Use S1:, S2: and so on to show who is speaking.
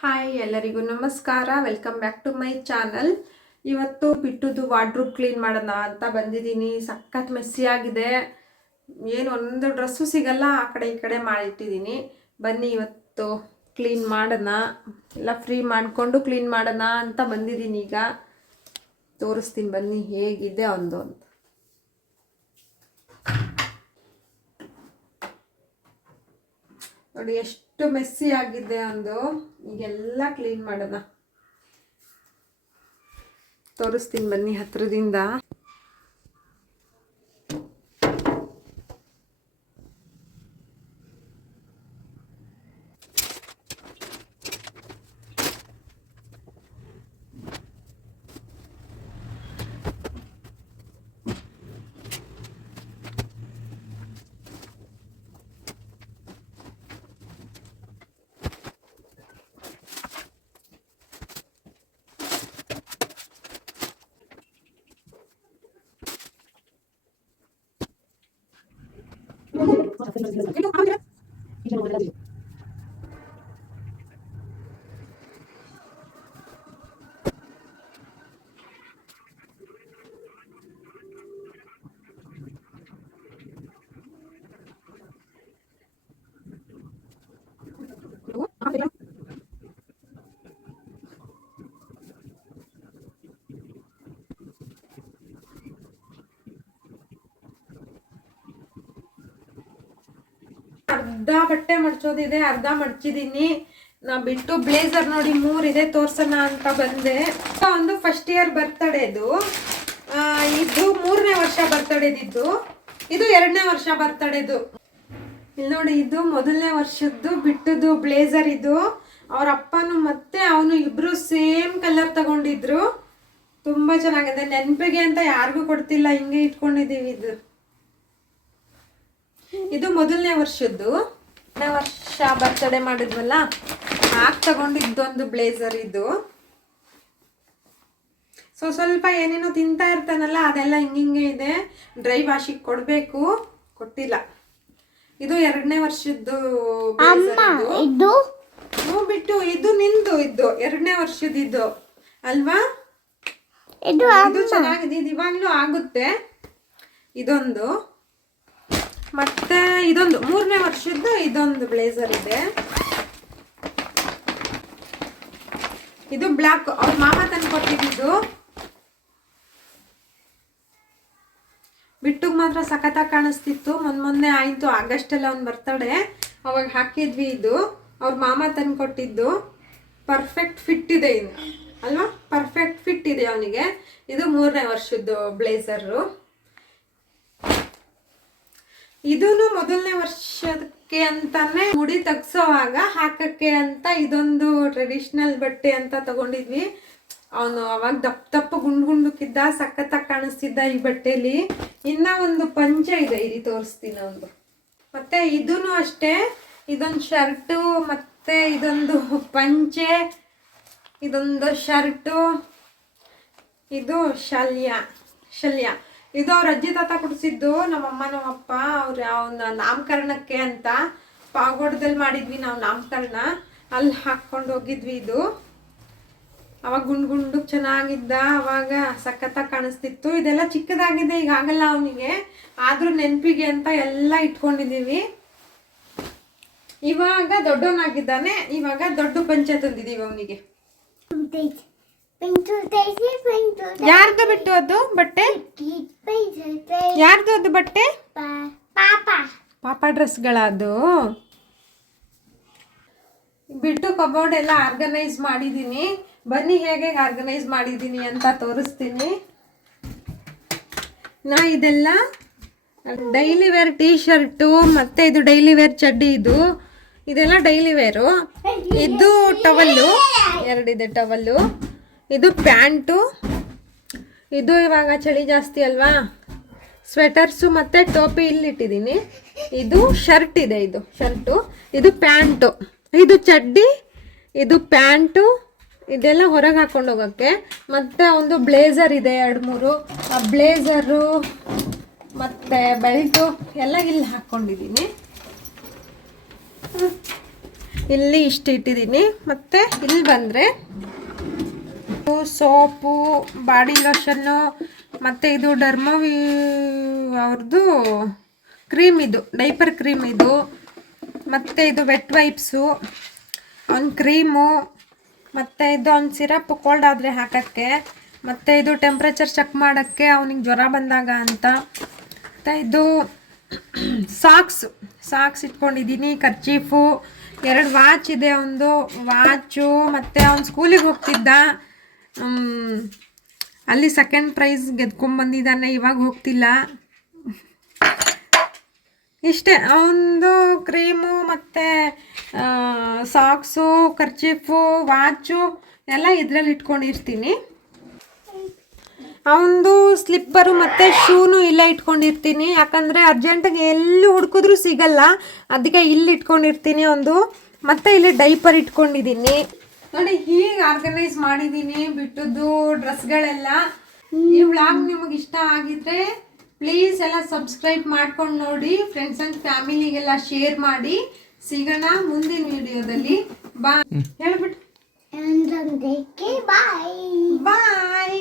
S1: Hi ಎಲ್ಲರಿಗೂ ನಮಸ್ಕಾರ. Welcome back to my channel ಇವತ್ತು ಬಿಟ್ಟುದು ವಾರ್ಡ್ರೂಬ್ ಕ್ಲೀನ್ ಮಾಡೋಣ ಅಂತ ಬಂದಿದ್ದೀನಿ. ಸಖತ್ ಮೆಸ್ಸಿ ಆಗಿದೆ. ಏನು ಒಂದು ಡ್ರೆಸ್ಸು ಸಿಗಲ್ಲ, ಆ ಕಡೆ ಈ ಕಡೆ ಮಾಡಿಟ್ಟಿದ್ದೀನಿ. ಬನ್ನಿ ಇವತ್ತು ಕ್ಲೀನ್ ಮಾಡೋಣ. ಎಲ್ಲ ಫ್ರೀ ಮಾಡಿಕೊಂಡು ಕ್ಲೀನ್ ಮಾಡೋಣ ಅಂತ ಬಂದಿದ್ದೀನಿ ಈಗ. ತೋರಿಸ್ತೀನಿ ಬನ್ನಿ ಹೇಗಿದೆ ಒಂದು ಅಂತ. ನೋಡಿ, ಎಷ್ಟು ಮೆಸ್ಸಿ ಆಗಿದೆ ಒಂದು ಈಗೆಲ್ಲ ಕ್ಲೀನ್ ಮಾಡೋಣ. ತೋರಿಸ್ತೀನಿ ಬನ್ನಿ ಹತ್ರದಿಂದ. hacer los y se lo ಅರ್ಧ ಬಟ್ಟೆ ಮಡ್ಚೋದಿದೆ, ಅರ್ಧ ಮಡ್ಚಿದ್ದೀನಿ ನಾ ಬಿಟ್ಟು ಬ್ಲೇಸರ್ ನೋಡಿ ಮೂರಿದೆ, ತೋರ್ಸೋಣ ಅಂತ ಬಂದೆ. ಒಂದು ಫಸ್ಟ್ ಇಯರ್ ಬರ್ತಡೇದು ಇದು ಮೂರನೇ ವರ್ಷ ಬರ್ತಡೇದಿದ್ದು ಇದು ಎರಡನೇ ವರ್ಷ ಬರ್ತಡೇದು ಇಲ್ಲಿ ನೋಡಿ, ಇದು ಮೊದಲನೇ ವರ್ಷದ್ದು ಬಿಟ್ಟದ್ದು ಬ್ಲೇಸರ್ ಇದು. ಅವ್ರ ಅಪ್ಪನು ಮತ್ತೆ ಅವನು ಇಬ್ರು ಸೇಮ್ ಕಲರ್ ತಗೊಂಡಿದ್ರು. ತುಂಬಾ ಚೆನ್ನಾಗಿದೆ. ನೆನಪಿಗೆ ಅಂತ ಯಾರಿಗೂ ಕೊಡ್ತಿಲ್ಲ, ಹಿಂಗೆ ಇಟ್ಕೊಂಡಿದೀವಿ ಇದು. ಇದು ಮೊದಲನೇ ವರ್ಷದ್ದು. ವರ್ಷ ಬರ್ತಡೇ ಮಾಡಿದ್ವಲ್ಲ? ಆಗ ತಗೊಂಡಿದ್ದೊಂದು ಬ್ಲೇಸರ್ ಇದು. ಸೊ ಸ್ವಲ್ಪ ಏನೇನೋ ತಿಂತಾ ಇರ್ತಾನಲ್ಲ ಅದೆಲ್ಲ ಹಿಂಗಿಂಗೆ ಇದೆ. ಡ್ರೈ ವಾಶಿಗೆ ಕೊಡಬೇಕು. ಕೊಟ್ಟಿಲ್ಲ. ಇದು ಎರಡನೇ ವರ್ಷದ್ದು ಇದು. ಬಿಟ್ಟು ಇದು ನಿಂದು ಇದ್ದು ಎರಡನೇ ಅಲ್ವಾ?
S2: ಇದು
S1: ಇದು ಚೆನ್ನಾಗಿದೆ. ಇದು ಇವಾಗ್ಲೂ ಆಗುತ್ತೆ. ಇದೊಂದು. ಮತ್ತೆ ಇದೊಂದು, ಮೂರನೇ ವರ್ಷದ್ದು ಇದೊಂದು ಬ್ಲೇಸರ್ ಇದೆ. ಇದು ಬ್ಲ್ಯಾಕ್ ಅವ್ರ ಮಾಮ ತಂದು ಕೊಟ್ಟಿದ್ದು. ಬಿಟ್ಟು ಮಾತ್ರ ಸಖತ್ತಾಗಿ ಕಾಣಿಸ್ತಿತ್ತು. ಮೊನ್ನೆ ಮೊನ್ನೆ ಆಯಿತು ಆಗಸ್ಟೆಲ್ಲ ಅವ್ನು ಬರ್ತಡೆ ಅವಾಗ ಹಾಕಿದ್ವಿ ಇದು. ಅವ್ರ ಮಾಮ ತಂದು ಕೊಟ್ಟಿದ್ದು. ಪರ್ಫೆಕ್ಟ್ ಫಿಟ್ ಇದೆ ಇನ್ನು ಅಲ್ವಾ? ಪರ್ಫೆಕ್ಟ್ ಫಿಟ್ ಇದೆ ಅವನಿಗೆ. ಇದು ಮೂರನೇ ವರ್ಷದ್ದು ಬ್ಲೇಸರು. ಇದೂ ಮೊದಲನೇ ವರ್ಷಕ್ಕೆ ಅಂತಾನೆ ಮುಡಿ ತಗ್ಸೋವಾಗ ಹಾಕಕ್ಕೆ ಅಂತ ಇದೊಂದು ಟ್ರೆಡಿಷ್ನಲ್ ಬಟ್ಟೆ ಅಂತ ತಗೊಂಡಿದ್ವಿ. ಅವನು ಅವಾಗ ದಪ್ಪ ದಪ್ಪ ಗುಂಡು ಗುಂಡುಕಿದ್ದ ಸಖತ್ತಾಗಿ ಕಾಣಿಸ್ತಿದ್ದ ಈ ಬಟ್ಟೆಲಿ. ಇನ್ನ ಒಂದು ಪಂಚೆ ಇದೆ, ಇಲ್ಲಿ ತೋರಿಸ್ತೀನಿ ಒಂದು. ಮತ್ತೆ ಇದೂ ಅಷ್ಟೇ, ಇದೊಂದು ಶರ್ಟು, ಮತ್ತೆ ಇದೊಂದು ಪಂಚೆ, ಇದೊಂದು ಶರ್ಟು, ಇದು ಶಲ್ಯ ಶಲ್ಯ. ಇದು ಅವ್ರ ಅಜ್ಜಿ ತಾತ ಕುಡಿಸಿದ್ದು ನಮ್ಮಮ್ಮ, ನಮ್ಮಪ್ಪ, ಅವ್ರ ಅವನ ನಾಮಕರಣಕ್ಕೆ ಅಂತ ಪಾಗೋಡದಲ್ಲಿ ಮಾಡಿದ್ವಿ ನಾವು ನಾಮಕರಣ. ಅಲ್ಲಿ ಹಾಕ್ಕೊಂಡು ಹೋಗಿದ್ವಿ ಇದು. ಅವಾಗ ಗುಂಡು ಗುಂಡು ಚೆನ್ನಾಗಿದ್ದ, ಅವಾಗ ಸಖತ್ತಾಗಿ ಕಾಣಿಸ್ತಿತ್ತು. ಇದೆಲ್ಲ ಚಿಕ್ಕದಾಗಿದೆ, ಈಗ ಆಗಲ್ಲ ಅವನಿಗೆ. ಆದ್ರೂ ನೆನಪಿಗೆ ಅಂತ ಎಲ್ಲ ಇಟ್ಕೊಂಡಿದೀವಿ. ಇವಾಗ ದೊಡ್ಡವನಾಗಿದ್ದಾನೆ, ಇವಾಗ ದೊಡ್ಡ ಪಂಚೆ ತಂದಿದೀವಿ ಅವನಿಗೆ. ಯಾರ್ದು ಬಿಟ್ಟು ಅದು? ಬಟ್ಟೆ? ಯಾರ್ದು ಅದು ಬಟ್ಟೆ?
S2: ಪಾಪ.
S1: ಪಾಪ ಡ್ರೆಸ್ಗಳದು? ಬಿಟ್ಟು ಕಬೋರ್ಡ್ ಎಲ್ಲ ಆರ್ಗನೈಸ್ ಮಾಡಿದ್ದೀನಿ ಬನ್ನಿ ಹೇಗೆ ಆರ್ಗನೈಸ್ ಮಾಡಿದ್ದೀನಿ ಅಂತ ತೋರಿಸ್ತೀನಿ. ನಾ ಇದೆಲ್ಲ ಡೈಲಿ ವೇರ್ ಟೀ ಶರ್ಟು ಮತ್ತೆ ಇದು ಡೈಲಿ ವೇರ್ ಚಡ್ಡಿ ಇದು. ಇದೆಲ್ಲ ಡೈಲಿ ವೇರು ಇದು ಟವಲ್ಲು ಎರಡಿದೆ ಟವಲ್ಲು ಇದು ಪ್ಯಾಂಟು. ಇದು ಇವಾಗ ಚಳಿ ಜಾಸ್ತಿ ಅಲ್ವಾ? ಸ್ವೆಟರ್ಸು ಮತ್ತು ಟೋಪಿ ಇಲ್ಲಿ ಇಟ್ಟಿದ್ದೀನಿ ಇದು ಶರ್ಟ್ ಇದೆ ಇದು ಶರ್ಟು ಇದು ಪ್ಯಾಂಟು. ಇದು ಚಡ್ಡಿ, ಇದು ಪ್ಯಾಂಟು. ಇದೆಲ್ಲ ಹೊರಗೆ ಹಾಕೊಂಡು ಹೋಗೋಕ್ಕೆ. ಮತ್ತು ಒಂದು ಬ್ಲೇಸರ್ ಇದೆ ಎರಡು ಮೂರು. ಆ ಬ್ಲೇಸರು ಮತ್ತು ಬೆಲ್ಟು ಎಲ್ಲ ಇಲ್ಲಿ ಹಾಕ್ಕೊಂಡಿದ್ದೀನಿ ಇಲ್ಲಿ ಇಷ್ಟು ಇಟ್ಟಿದ್ದೀನಿ ಮತ್ತು ಇಲ್ಲಿ ಬಂದರೆ ಸೋಪು, ಬಾಡಿ ಲೋಷನ್ನು, ಮತ್ತು ಇದು ಡರ್ಮೋವಿ ಅವ್ರದ್ದು ಕ್ರೀಮ್ ಇದು, ಡೈಪರ್ ಕ್ರೀಮ್ ಇದು. ಮತ್ತು ಇದು ವೆಟ್ ವೈಪ್ಸು ಒಂದು ಕ್ರೀಮು, ಮತ್ತು ಇದು ಒಂದು ಸಿರಪ್ ಕೋಲ್ಡ್ ಆದರೆ ಹಾಕೋಕ್ಕೆ, ಮತ್ತು ಇದು ಟೆಂಪ್ರೇಚರ್ ಚೆಕ್ ಮಾಡೋಕ್ಕೆ ಅವನಿಗೆ ಜ್ವರ ಬಂದಾಗ ಅಂತ. ಮತ್ತು ಇದು ಸಾಕ್ಸ್ ಸಾಕ್ಸ್ ಇಟ್ಕೊಂಡಿದ್ದೀನಿ ಕರ್ಚೀಫು ಎರಡು ವಾಚ್ ಇದೆ ಒಂದು ವಾಚು ಮತ್ತು ಅವ್ನು ಸ್ಕೂಲಿಗೆ ಹೋಗ್ತಿದ್ದ. ಅಲ್ಲಿ ಸೆಕೆಂಡ್ ಪ್ರೈಸ್ ಗೆದ್ಕೊಂಡ್ಬಂದಿದ್ದಾನೆ ಇವಾಗ ಹೋಗ್ತಿಲ್ಲ. ಇಷ್ಟೇ, ಅವನದು ಕ್ರೀಮು ಮತ್ತು ಸಾಕ್ಸು, ಕರ್ಚೀಫು, ವಾಚು ಎಲ್ಲ ಇದರಲ್ಲಿ ಇಟ್ಕೊಂಡಿರ್ತೀನಿ. ಅವನದು ಸ್ಲಿಪ್ಪರು ಮತ್ತು ಶೂನು ಇಲ್ಲ ಇಟ್ಕೊಂಡಿರ್ತೀನಿ. ಯಾಕಂದರೆ ಅರ್ಜೆಂಟಾಗಿ ಎಲ್ಲಿ ಹುಡುಕಿದ್ರೂ ಸಿಗಲ್ಲ. ಅದಕ್ಕೆ ಇಲ್ಲಿ ಇಟ್ಕೊಂಡಿರ್ತೀನಿ ಒಂದು. ಮತ್ತು ಇಲ್ಲಿ ಡೈಪರ್ ಇಟ್ಕೊಂಡಿದ್ದೀನಿ. ನೋಡಿ ಹೀಗೆ ಆರ್ಗನೈಸ್ ಮಾಡಿದ್ದೀನಿ ಬಿಟ್ಟದ್ದು ಡ್ರೆಸ್ಗಳೆಲ್ಲ ಈ ವ್ಲಾಗ್ ನಿಮಗೆ ಇಷ್ಟ ಆಗಿದ್ರೆ ಪ್ಲೀಸ್ ಎಲ್ಲ ಸಬ್ಸ್ಕ್ರೈಬ್ ಮಾಡ್ಕೊಂಡು ನೋಡಿ ಫ್ರೆಂಡ್ಸ್ ಆ್ಯಂಡ್ ಫ್ಯಾಮಿಲಿಗೆಲ್ಲ ಶೇರ್ ಮಾಡಿ. ಸಿಗೋಣ ಮುಂದಿನ ವಿಡಿಯೋದಲ್ಲಿ ಬಾ ಹೇಳ್ಬಿಟ್ಟು
S2: ಬಾಯ್
S1: ಬಾಯ್